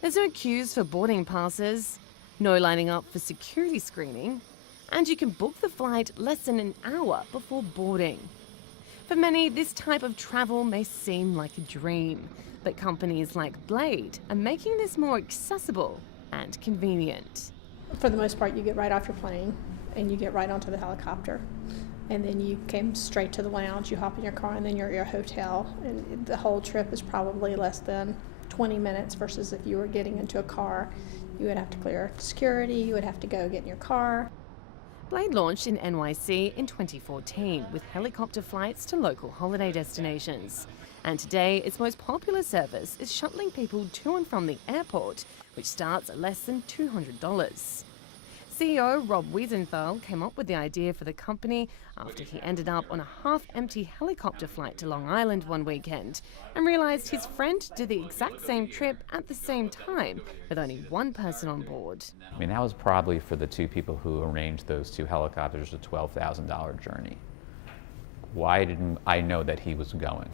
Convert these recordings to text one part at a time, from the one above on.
There's no queues for boarding passes, no lining up for security screening, and you can book the flight less than an hour before boarding. For many, this type of travel may seem like a dream, but companies like Blade are making this more accessible and convenient. For the most part, you get right off your plane and you get right onto the helicopter. And then you came straight to the lounge, you hop in your car, and then you're at your hotel. And the whole trip is probably less than 20 minutes versus if you were getting into a car, you would have to clear security, you would have to go get in your car. Blade launched in NYC in 2014 with helicopter flights to local holiday destinations. And today, its most popular service is shuttling people to and from the airport, which starts at less than $200. CEO Rob Wiesenthal came up with the idea for the company after he ended up on a half-empty helicopter flight to Long Island one weekend and realised his friend did the exact same trip at the same time with only one person on board. I mean, that was probably for the two people who arranged those two helicopters a $12,000 journey. Why didn't I know that he was going?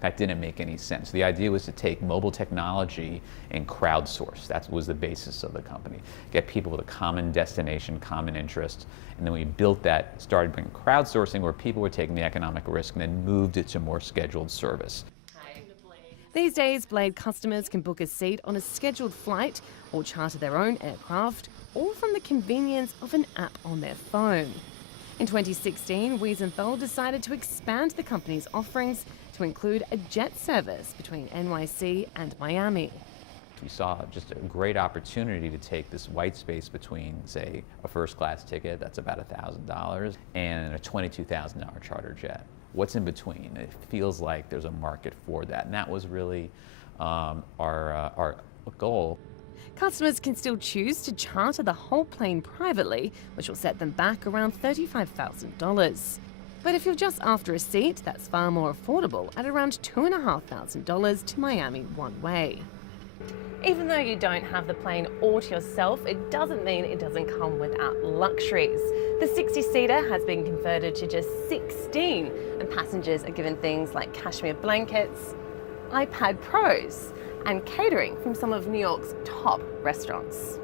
That didn't make any sense. The idea was to take mobile technology and crowdsource. That was the basis of the company. Get people with a common destination, common interest, and then we built that, started doing crowdsourcing where people were taking the economic risk and then moved it to more scheduled service. These days, Blade customers can book a seat on a scheduled flight or charter their own aircraft, all from the convenience of an app on their phone. In 2016, Wiesenthal decided to expand the company's offerings to include a jet service between NYC and Miami. We saw just a great opportunity to take this white space between, say, a first-class ticket, that's about $1,000, and a $22,000 charter jet. What's in between? It feels like there's a market for that, and that was really our goal. Customers can still choose to charter the whole plane privately, which will set them back around $35,000. But if you're just after a seat, that's far more affordable at around $2,500 to Miami one way. Even though you don't have the plane all to yourself, it doesn't mean it doesn't come without luxuries. The 60-seater has been converted to just 16, and passengers are given things like cashmere blankets, iPad Pros, and catering from some of New York's top restaurants.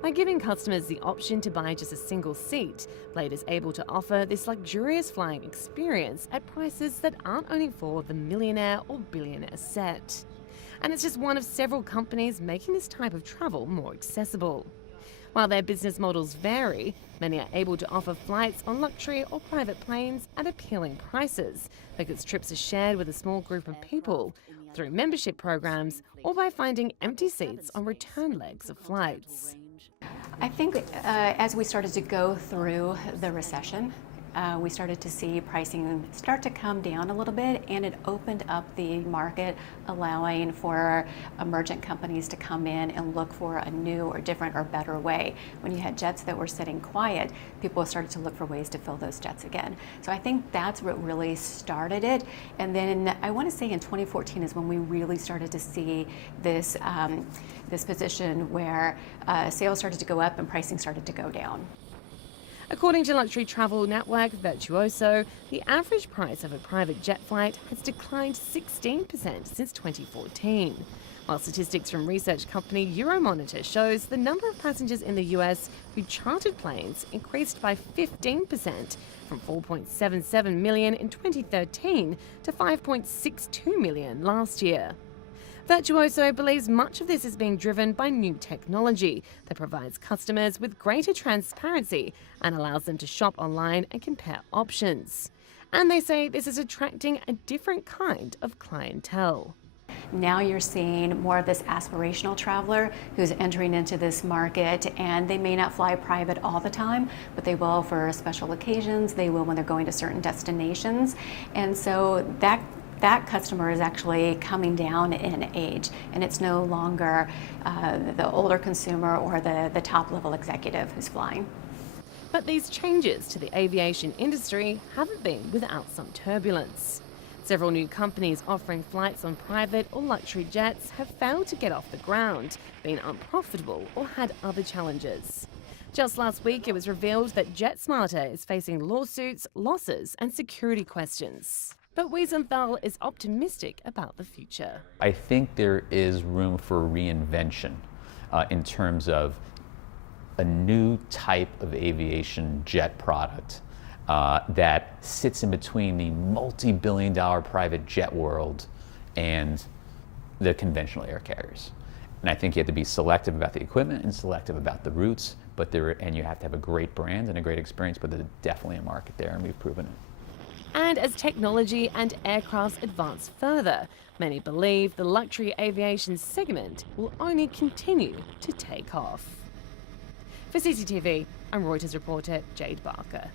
By giving customers the option to buy just a single seat, Blade is able to offer this luxurious flying experience at prices that aren't only for the millionaire or billionaire set. And it's just one of several companies making this type of travel more accessible. While their business models vary, many are able to offer flights on luxury or private planes at appealing prices because trips are shared with a small group of people, through membership programs, or by finding empty seats on return legs of flights. I think as we started to go through the recession, we started to see pricing start to come down a little bit, and it opened up the market, allowing for emergent companies to come in and look for a new or different or better way. When you had jets that were sitting quiet, people started to look for ways to fill those jets again. So I think that's what really started it. And then I want to say in 2014 is when we really started to see this, this position where sales started to go up and pricing started to go down. According to luxury travel network Virtuoso, the average price of a private jet flight has declined 16% since 2014. While statistics from research company Euromonitor shows the number of passengers in the US who chartered planes increased by 15%, from 4.77 million in 2013 to 5.62 million last year. Virtuoso believes much of this is being driven by new technology that provides customers with greater transparency and allows them to shop online and compare options. And they say this is attracting a different kind of clientele. Now you're seeing more of this aspirational traveler who's entering into this market, and they may not fly private all the time, but they will for special occasions. They will when they're going to certain destinations. And so that customer is actually coming down in age, and it's no longer the older consumer or the top level executive who's flying. But these changes to the aviation industry haven't been without some turbulence. Several new companies offering flights on private or luxury jets have failed to get off the ground, been unprofitable, or had other challenges. Just last week, it was revealed that JetSmarter is facing lawsuits, losses, and security questions. But Wiesenthal is optimistic about the future. I think there is room for reinvention in terms of a new type of aviation jet product that sits in between the multi-billion-dollar private jet world and the conventional air carriers. And I think you have to be selective about the equipment and selective about the routes, and you have to have a great brand and a great experience, but there's definitely a market there, and we've proven it. And as technology and aircrafts advance further, many believe the luxury aviation segment will only continue to take off. For CCTV, I'm Reuters reporter Jade Barker.